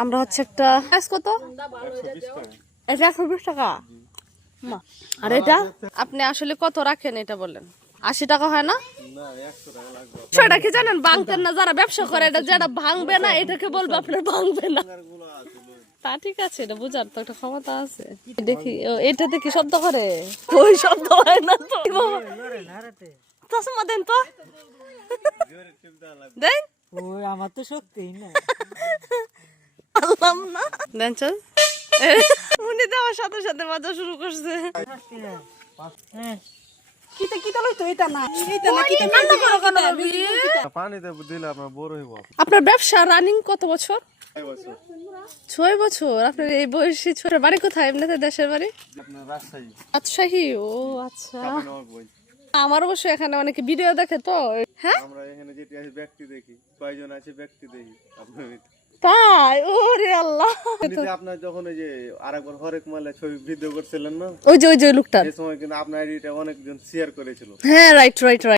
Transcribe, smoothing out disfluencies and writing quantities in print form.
আমরা হচ্ছে একটা কত এটা 120 টাকা। আর এটা আপনি আসলে কত রাখেন এটা বলেন? 80 টাকা হয় না? সেটা কি জানেন ভাঙতেন না যারা ব্যবসা করে, এটা যেটা ভাঙবে না এটাকে বলবো আপনার ভাঙবে না। তা ঠিক আছে, এটা বুঝার তো একটা ক্ষমতা আছে। দেখি এটাতে কি শব্দ করে? ওই শব্দ হয় না তো। চশমা দেন তো, দেন। ওই আমার তো শক্তি না। আল্লাহ না দেন চল। উনি দেওয়ার সাথে সাথে মজা শুরু করছে। কিটা কিটা লইতো এটা না, এটা না কিটা না করো কেন ভাবি? পানিতে দিলে আপনার বড় হইব। আপনার ব্যবসা রানিং কত বছর? 6 বছর। 6 বছর। আপনার এই বয়সী ছোট বাড়ি কোথায়? এমনিতে দেশের বাড়ি আপনার রাজশাহী। রাজশাহী। ও আচ্ছা। আমার অবশ্য এখানে অনেকে ভিডিও দেখে তো। হ্যাঁ আমরা এখানে যেটি আছে ব্যক্তি দেখি, কয়জন আছে ব্যক্তি দেখি আপনার। তাই? ওরে আল্লাহ। আপনার যখন ওই যে আরেকবার হরেক মালে ছবি ভিডিও করছিলেন না, ওই যে লোকটা, এই সময় কিন্তু আপনার আইডিটা অনেকজন শেয়ার করেছিল। হ্যাঁ রাইট রাইট রাইট।